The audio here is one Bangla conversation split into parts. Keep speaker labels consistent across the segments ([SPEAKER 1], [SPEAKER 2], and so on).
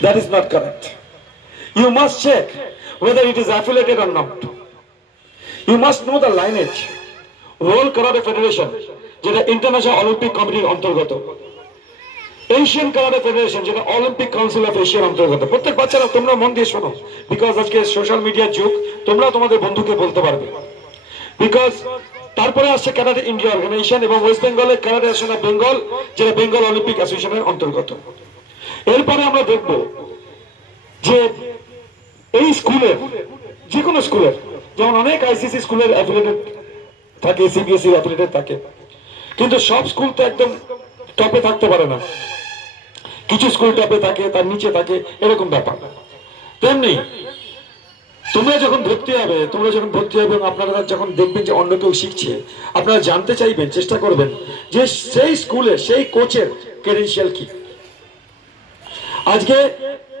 [SPEAKER 1] That is not correct. You must check whether it is affiliated or not. You must know the lineage. World Karate Federation, যেটা ইন্টারন্যাশনাল অলিম্পিক কমিটির অন্তর্গত এশিয়ান কারাটে ফেডারেশন যেটা অলিম্পিক কাউন্সিল অফ এশিয়ার অন্তর্গত প্রত্যেক বাচ্চারা তোমরা মন দিয়ে শোনো বিকজ আজকে সোশ্যাল মিডিয়ার যুগ তোমরা তোমাদের বন্ধুকে বলতে পারবে বিকজ তারপরে আসছে ক্যারাটে ইন্ডিয়া অর্গানাইজেশন এবং ওয়েস্ট বেঙ্গলের ক্যারাটে অ্যাসোসিয়েশন অফ বেঙ্গল যেটা বেঙ্গল অলিম্পিক অ্যাসোসিয়েশনের অন্তর্গত এরপরে আমরা দেখব যে এই স্কুলের যে কোনো স্কুলের, যেমন অনেক আইসিসি স্কুলের অ্যাফিলিয়েটেড থাকে সিবিএসসি অ্যাফিলিয়েটেড থাকে, কিন্তু সব স্কুল তো একদম টপে থাকতে পারে না। কিছু স্কুল টপে থাকে, তার নিচে থাকে, এরকম ব্যাপার। তেমনি তোমরা যখন ভর্তি হবে, তোমরা যখন ভর্তি হবে এবং আপনারা যখন দেখবেন যে অন্য কেউ শিখছে, আপনারা জানতে চাইবেন, চেষ্টা করবেন যে সেই স্কুলে সেই কোচের ক্রেডেন্সিয়াল কি। আজকে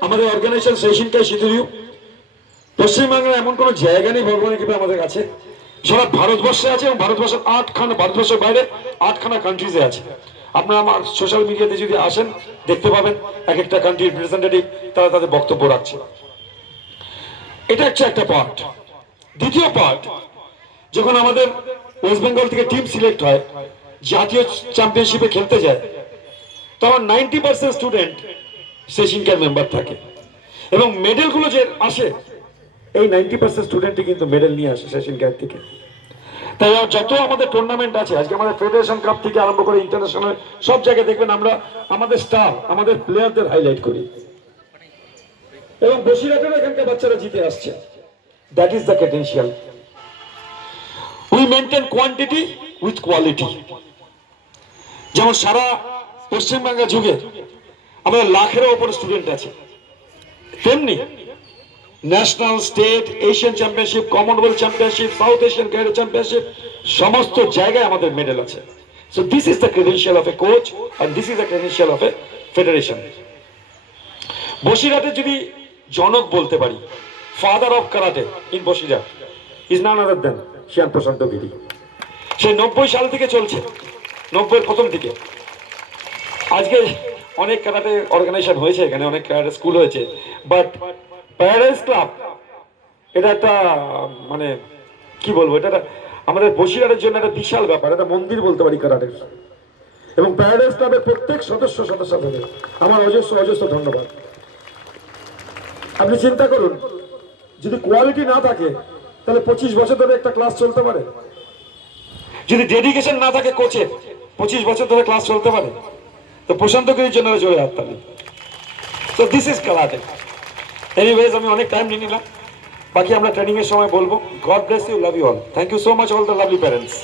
[SPEAKER 1] আমাদের অর্গানাইজেশন সেশনটাই শিথিলিউ পশ্চিমবাংলার এমন কোনো জায়গা নেই ভগবানের কৃপা আমাদের কাছে। সারা ভারতবর্ষে আছে এবং ভারতবর্ষের আটখানা, ভারতবর্ষের বাইরে আটখানা কান্ট্রিজে আছে। আপনারা আমার সোশ্যাল মিডিয়াতে যদি আসেন, দেখতে পাবেন এক একটা কান্ট্রির রিপ্রেজেন্টেটিভ তারা তাদের বক্তব্য রাখছে। এটা হচ্ছে একটা পার্ট দ্বিতীয় পার্ট যখন আমাদের ওয়েস্ট বেঙ্গল থেকে টিম সিলেক্ট হয়, জাতীয় চ্যাম্পিয়নশিপে খেলতে যায়, তখন নাইনটি পার্সেন্ট স্টুডেন্ট সেশনকার মেম্বার থাকে। এবং মেডেলগুলো যে আসে, এই নাইনটি পার্সেন্ট স্টুডেন্টই কিন্তু মেডেল নিয়ে আসে সেশন ক্যাম্প থেকে। তাই যত আমাদের টুর্নামেন্ট আছে, আজকে আমাদের ফেডারেশন কাপ থেকে আরম্ভ করে ইন্টারন্যাশনাল সব জায়গায় দেখবেন আমরা আমাদের স্টার আমাদের প্লেয়ারদের হাইলাইট করি। এবং বসিরহাটের এখানকার বাচ্চারা জিতে আসছে। That is the credential we maintain quantity with quality যেমন সারা পশ্চিমবাংলা যুগে আমাদের লাখেরও ওপর স্টুডেন্ট আছে। তেমনি national state Asian championship commonwealth championship south Asian career championship সমস্ত জায়গায় আমাদের মেডেল আছে। So this is the credential of a coach and this is the credential of a federation বসিরহাটে যদি জনক বলতে পারি father of karate in Basirhat is none other than shihan Prashanta Giri সে নব্বই সাল থেকে চলছে নব্বই প্রথম দিকে। আজকে অনেক ক্যারাটে অর্গানাইজেশন হয়েছে এখানে, অনেক ক্যারাটে স্কুল হয়েছে। বাট প্যারাডাইস ক্লাব এটা একটা মানে কি বলব, এটা আমাদের বসিরহাটের জন্য একটা বিশাল ব্যাপার, এটা মন্দির বলতে পারি ক্যারাটের এবং প্যারাডাইস ক্লাবের প্রত্যেক সদস্য সদস্যদের আমার অজস্র অজস্র ধন্যবাদ। আপনি চিন্তা করুন, যদি কোয়ালিটি না থাকে, তাহলে পঁচিশ বছর ধরে একটা ক্লাস চলতে পারে? যদি ডেডিকেশন না থাকে কোচের পঁচিশ বছর ধরে ক্লাস চলতে পারে? তো প্রশান্ত গিরির জন্য জোরে হাততালি তো দিস ইজ কালাতে এনিওয়েজ আমি অনেক টাইম নিয়ে নিলাম। বাকি আমরা ট্রেনিংয়ের সময় বলব। God bless you love you all thank you so much all the lovely parents